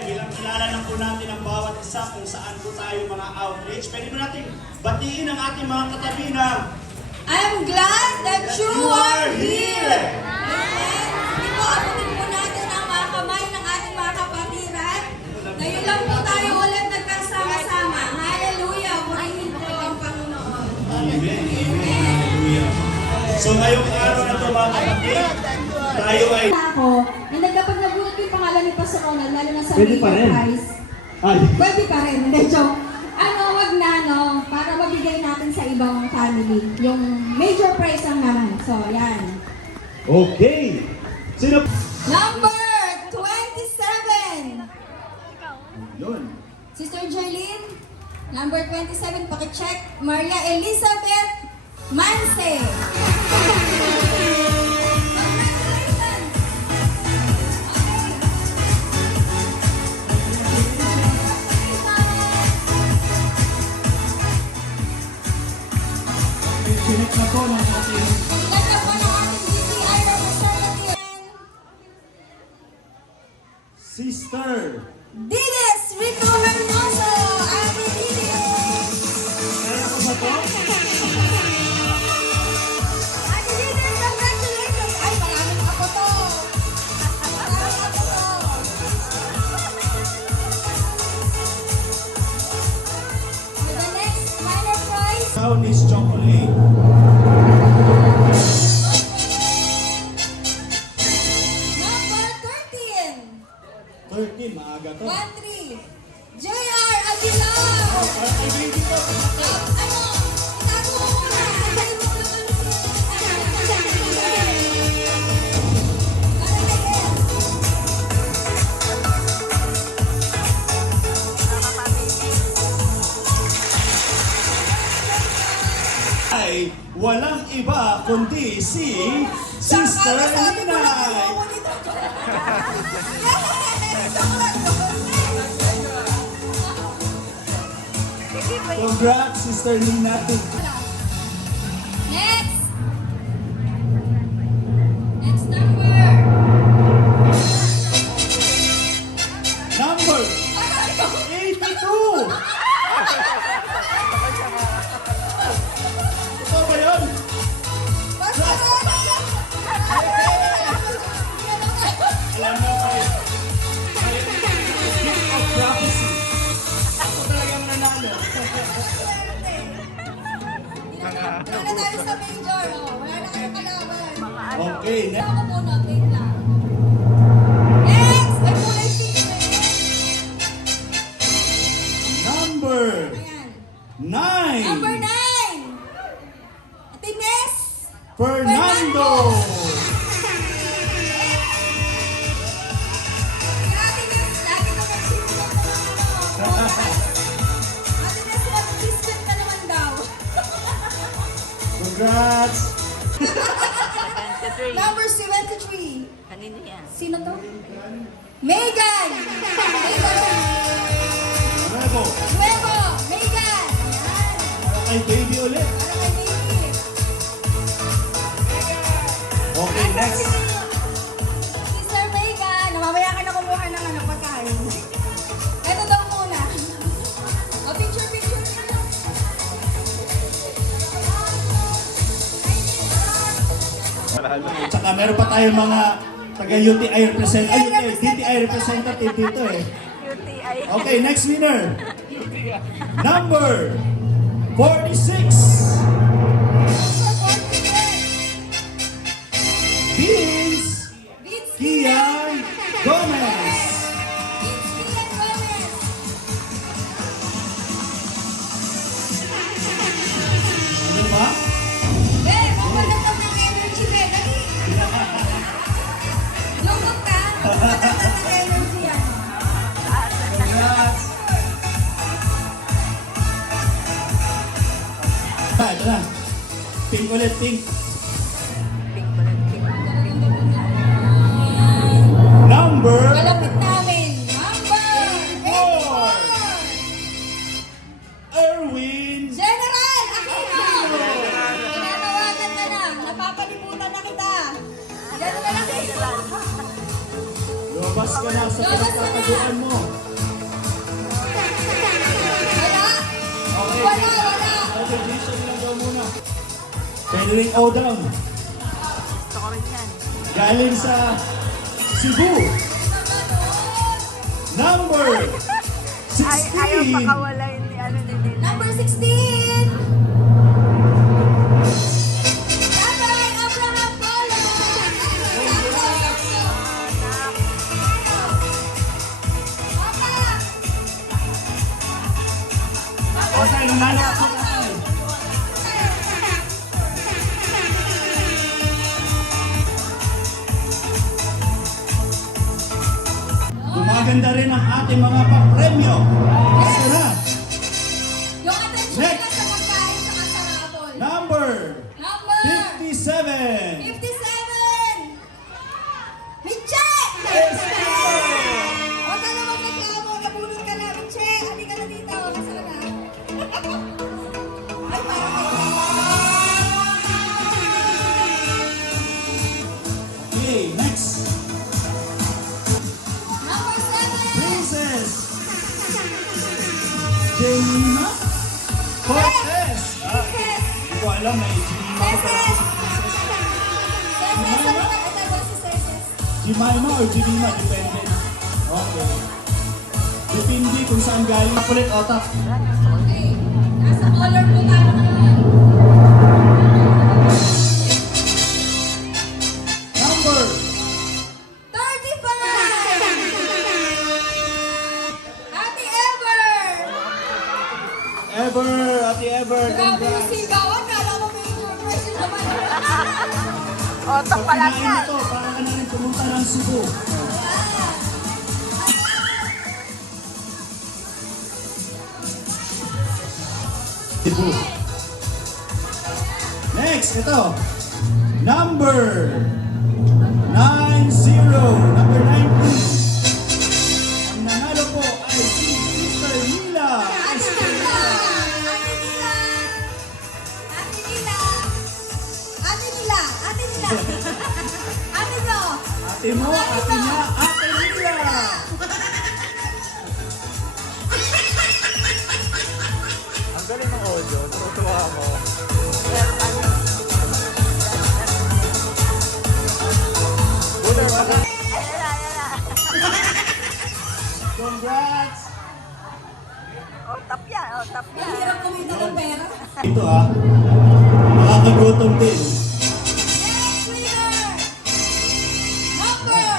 bilang kilala na po natin ang bawat isa kung saan po tayo mga outreach. Pwede mo natin batiin ang ating mga katabi na I'm glad that you are here! Amen! Ipaabot po natin ang mga kamay ng ating mga kapatiran. Ngayon lang po tayo ulit nagkasama-sama. Hallelujah! Purihin po ang Panginoon. Amen. Amen. Hallelujah. So ngayong araw na ito mga kapatid, tayo ay... Ako, na dapat nagulat ko yung pangalan ni Pastor Ronald, lalo na sa Pwede pa rin. prize. Ay, Pwede pa rin. Hindi, joke. Wag na, para mabigay natin sa ibang family. Yung major prize lang naman. So, yan. okay. Sino? Number 27. Yun. Sister Jarlene. Number 27, pakicheck. Maria Elizabeth Manse. Sinek na po ng ating... Ganda po ng ating DTI representative. Sister. Dilis Rico Hermoso. Ate Dilis. Kaya ko ba to? Ate Dilis, congratulations. Ay, maraming ako to. Maraming ako to. For the next minor prize, Brownies chocolate. number 13. 13, maaga to. 1-3. JR Aguilar. Ay, baby ko. Ano? Itago mo muna. Antayin mo lang ang Ay, walang iba kundi si Sister Ninay. Congrats, Sister Ninay. Next. Next number. Number 82. Ito ba yun? Alam mo, ay gift of prophecy. Ako talagang nanalo. Wala tayo sa major. Oh. Wala na kayong kalaban. Okay, next. Ako muna. Wait lang. Next. Ay, kulay pink na yun. Number Ayan. Number 9. 9. Ate Ness. Fernando. Ate Ness, lagi ka mag-biscuit na naman. Ate Ness, mag-biscuit ka naman daw. Congrats. Number 73. Kanino yan? Sino to? Megan! Nuevo. Nuevo! Megan! Ayan. Para kay baby ulit. Para kay baby. Okay, next. Sister Megan, mamaya ka na kumuha ng pagkain. Ito daw muna. O, picture. Tsaka meron pa tayong mga taga-UTI DTI representative dito eh. UTI. Okay, next winner. Number 46. Vince Vince Kian Gomez. Kian Gomez. Ano ba? Ben, mawalan daw ng energy, Ben. Dali. Lungkot ka. Mawalan daw ng energy yan. Congrats. Ito na. Pink ulit, pink. Number Malapit namin. Number 4. 84. Erwin General Aquino. Pinanawagan ka na. Napapalimutan na kita. Gano'n na lang. Lumabas ka na sa Lumabas ka na. pinagtataguan mo. Wala? Okay. Wala. Okay, Jason lang daw muna. Pwede rin O-Down. Gusto ko rin yan. Galing sa Cebu. Number 16. Ayaw pakawalay ni ano ni Nina. Number 16. Tatay Abraham Polo. Papa. Okay, lumala ako. Gumaganda rin ang ating mga papremyo. Ito na. Yung attention Next. nila sa pagkain sa kasarapol. Number Number 57. 57. Miche! Yes, Huwag ka na magreklamo. Nabunod ka na, Miche. Hindi ka na dito. Kasara na. Ay, parang Okay, next. Number 7. Princess Jenima Cortez. Princess. Hindi ko alam na Jenima Ceces. Ceces. Salita ka tayo si Ceces. Jemima or Jenima, depende. Okay. Depende kung saan galing. Kulit otak. Okay. Nasa color po tayo ngayon. Number 35. Ate Ever. Ever, Ate Ever, Grabe yung congrats. sigawan. Kala mo may impression naman. Otak pa lang Kinain yan. mo to, para ka na rin pumunta ng Cebu. Cebu. Next, ito. Number 90. Number 90. Ang nanalo po ay si Sister Mila. Ate Nila. Ate Nila. Ate Nila. Ate Nila. Ate Nila. Ate Nila. Ate mo, ate niya, ate Mila. Ang galing ng audio, natutuwa ako. Buller pa ka. Ayan na. Congrats! Otap yan. Ang hirap kumita ng pera. Ito makakagutom din. Next winner. Number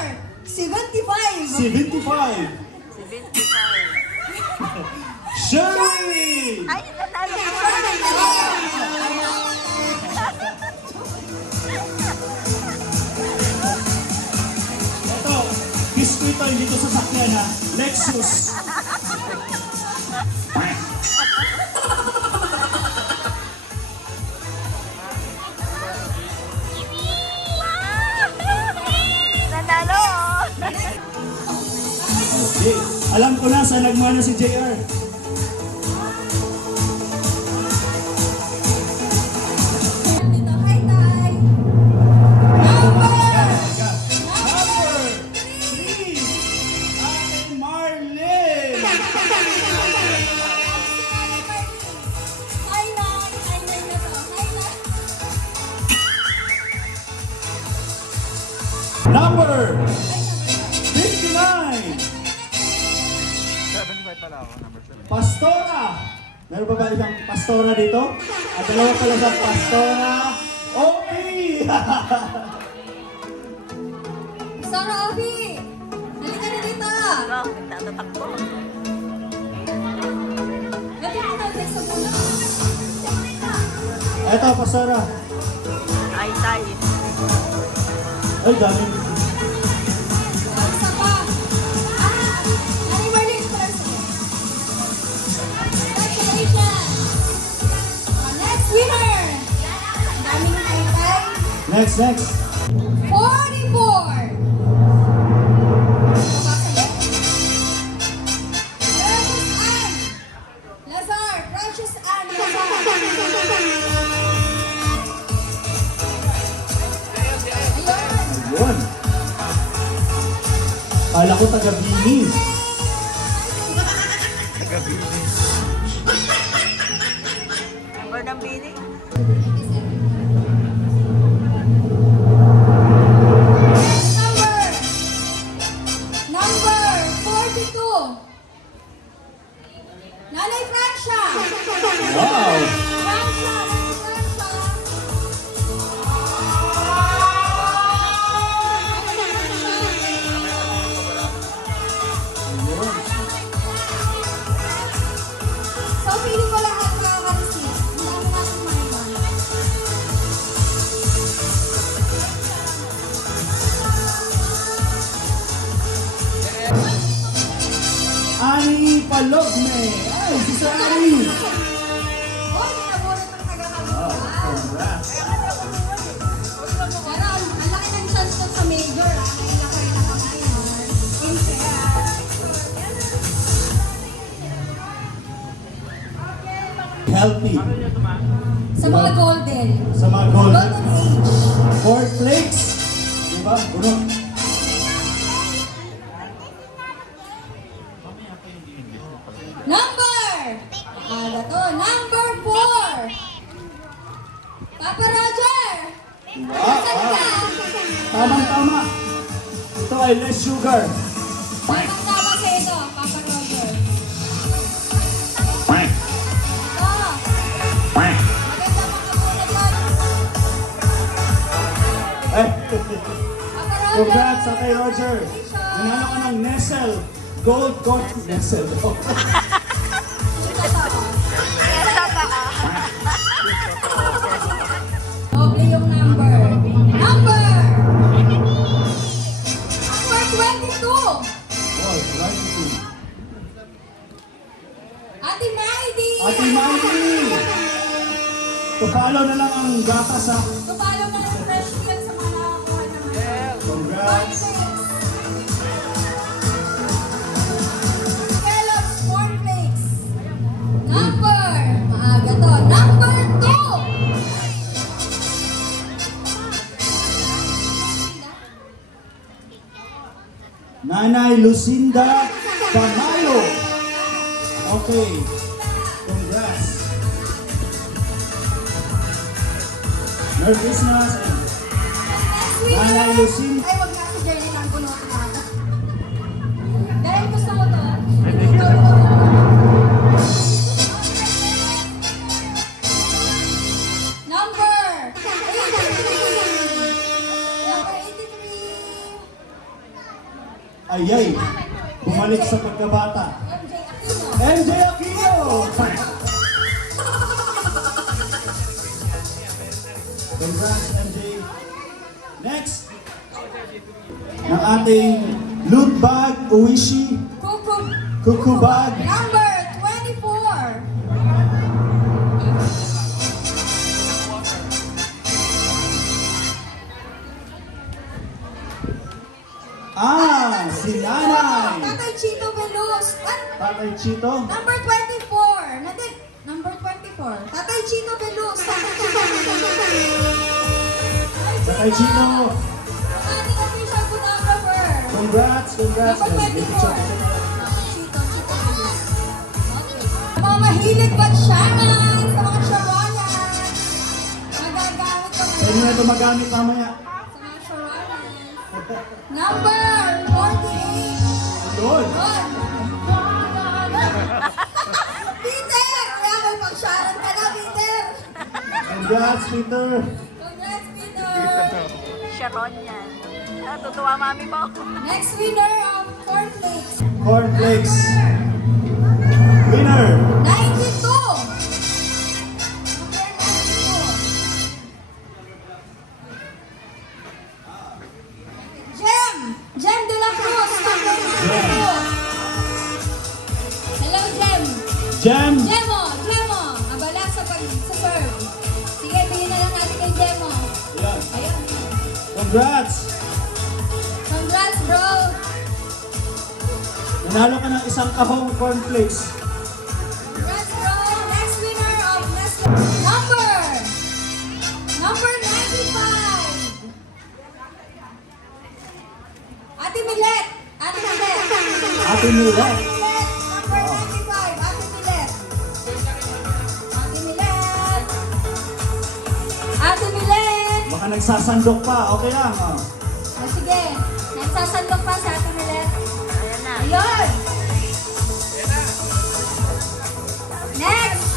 75. 75. 75. Shirley! Ay, nanalo ko. Ito, biskuito hindi to sasakyan ha. Lexus. Nanalo. Okay. Alam ko na saan nagmana si JR. Dito, hi, Tay. Number 3. Ate Marlene. Hi, Nay. Hi, Nay na to. Hi, Nay. Number 59. 75 pala ako, number 7. Pastora. Meron ba ibang pastora dito? At dalawa pala sa pastora. Okay! Sarah Ovi. Halika na dito. Wow, nagtatatakbo. Pwede mo na sa bulo. Eto, pastora. Ay, tay. Ay, dami. Isa pa. Ani Marlene first. Congratulations. Next winner. Dami na Tay. Next. 44. Lazar, Precious Ann Lazar. Ayun. Ayun. Kala ko taga-Binis. Number ng bini. Number 42. Nanay Francia. Wow! Francia, Nanay Francia. So, feeling ko lahat makaka-receive. Ang dami natin maiwan. Ani Palogme! Ay, si Sir Ani! Hoy, pinabulit ng taga-kabuhan. Congrats! Pero ang laki ng chance ko sa major, ah. Nailang ko rin ako ngayon. Unfair. Healthy. Sa mga golden. Sa mga golden. Golden age. 4 flakes. Diba? Puno. Number! Ano to? Number 4! Papa Roger! Nasaan ka? Tamang-tama. Ito ay less sugar. Tamang-tama sa ito, Papa Roger. Ito. Maganda makabulat yan. Eh, Papa Roger! congrats sa kay Roger. Nanalo ka ng Nestle Gold Court Nestle. Ito to. Doble yung number. Number 22! Oh, 22. Ate Maidi! Ate Mikey! Tupalo na lang ang gatas ha. Tupalo na ng fresh yan sa mga nakakuha naman. Congrats. Kellogg's cornflakes. Number, maaga to. Number 2. Nanay Lucinda Pamayo. Okay. Congrats. Merry Christmas. Next week, Nanay Lucinda. ay, wag na si Jerry lang bunutin natin. Dahil gusto mo to. Number 83. Number 83. Ayay. Bumalik sa pagkabata. MJ Aquino. MJ Aquino. Congrats, MJ. Next. Ng ating loot bag, Uishi, Kuku bag. Number 24. Si Nanay. Tatay Chito Veloz. Tatay Chito. Number 24. Natin. Number 24. Tatay Chito Veloz. Tatay Chito. Ating official photographer. Congrats. Number 24. Chito Veloz. Okay. Mga mahilig bagsyanan sa mga shawalan. Magagamit ko Pwede ngayon. na ito magamit mamaya. Sa mga shawalan. Number 48. Yun. Peter! Kaya may pagsyaran ka na, Peter! Congrats, Peter. Congrats, Peter! Sharon yan. Natutuwa mami mo. Next winner of cornflakes. Cornflakes. Winner. 92! Number 92. Jem! Jem de la Cruz! Number 92. Hello, Jem! Jam. Jemo! Jemo! Abala sa serve. Sige, bigyan na lang natin kay Jemo. Yan. Ayun. Congrats. Congrats, bro! Nanalo ka ng isang kahong cornflakes. Congrats, bro! Next winner of Nestle. Number 95. Ate Milet. Ate Milet. Ate Milet. Ate Milet, number 95. Ate Milet. Ate Milet. Ate Milet. Baka nagsasandok pa, okay lang. Oh. O sige, nagsasandok pa si Ate Milet. Ayan na. Ayun. Next.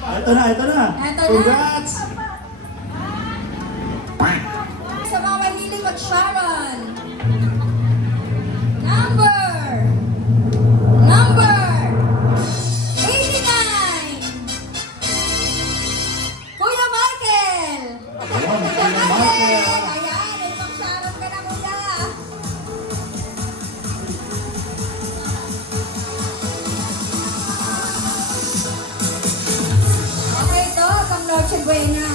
Ito na, ito na. Ito na. Congrats! Sa mga mahilig mag-Sharon. Number 89. Kuya Michael. Ayun, Kuya Kuya Michael. Michael. Ayan, may mag-Sharon ka na, kuya. Okay, ito, pang Noche Buena.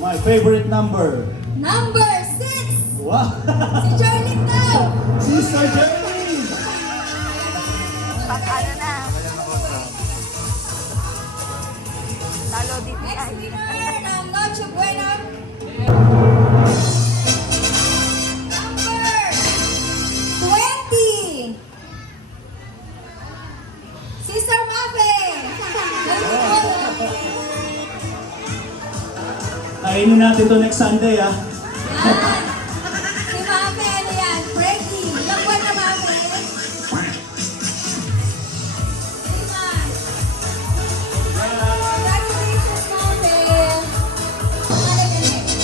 My favorite number. Number 6. Wow! Si Charlie daw. Sister Jenny! Pag ano na. Lalo dito Next ay. winner ng Noche Buena. Number 20. Sister Mafe. Kainin natin to next Sunday, ah. Yan. Si Mafe, ano yan? Frankie. Ilang buwan na Mafe? 3 months. Congratulations, Mafe. Pangalan niya next.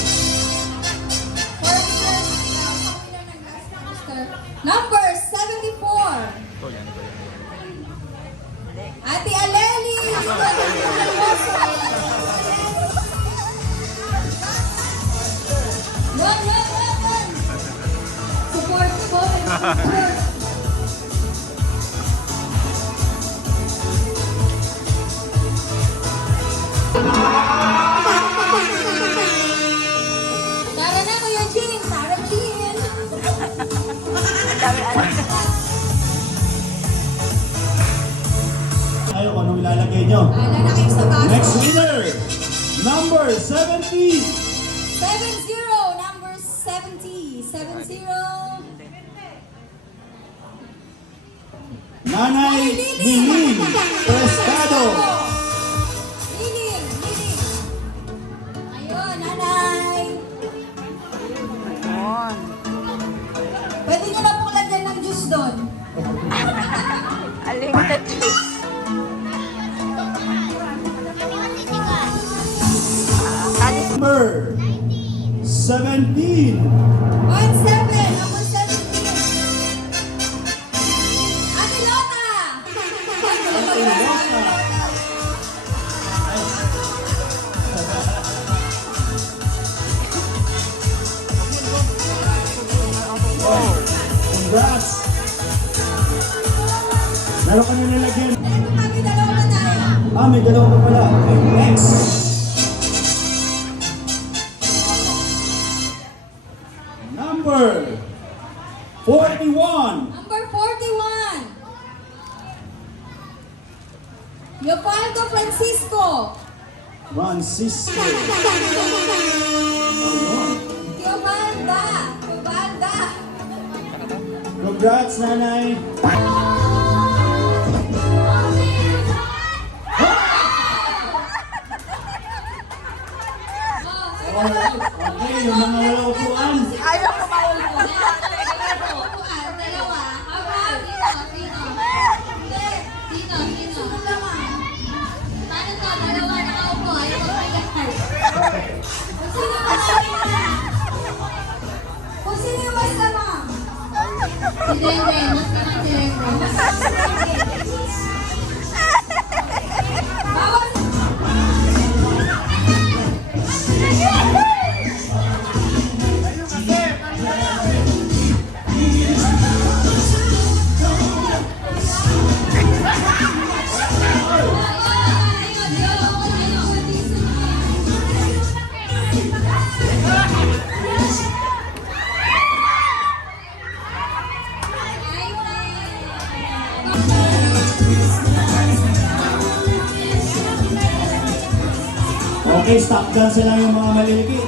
For winner ng last semester. Number 74. Ito yan, ito yan. Ate Aleli. Yan. Support po. Support. Tara na, Kuya Jean. Tara, Jean. Ang dami alam. Ayaw kung anong ilalagay nyo. Ay, lalaki sa baso. Next winner, number 70. 70, number 70. 70. Nanay Liling Pescado. Liling. Ayun, nanay. Yun. Pwede nyo na pong lagyan ng juice doon. Unlimited juice. Kalis. Number 17. 17, number 17. Ate Lota. Ate Lota. Congrats! Meron ka na nilagyan. Eto, kami dalawa na tayo. Ah, may dalawa pa pala. Okay, next. Number 41. Number 41. Leopoldo Francisco. Francisco. Ayun. Teobalda. Congrats, nanay. Alright. Okay, yung mga wala upuan. Ayaw ko maulit. Dalawa. Sino? Paano to? Dalawa nakaupo. Ayaw ko magbigay. Kung sino yung mas lamang? Si Dede. Mas lamang si Dede. Bawal. Okay, stop dance lang yung mga maliliit.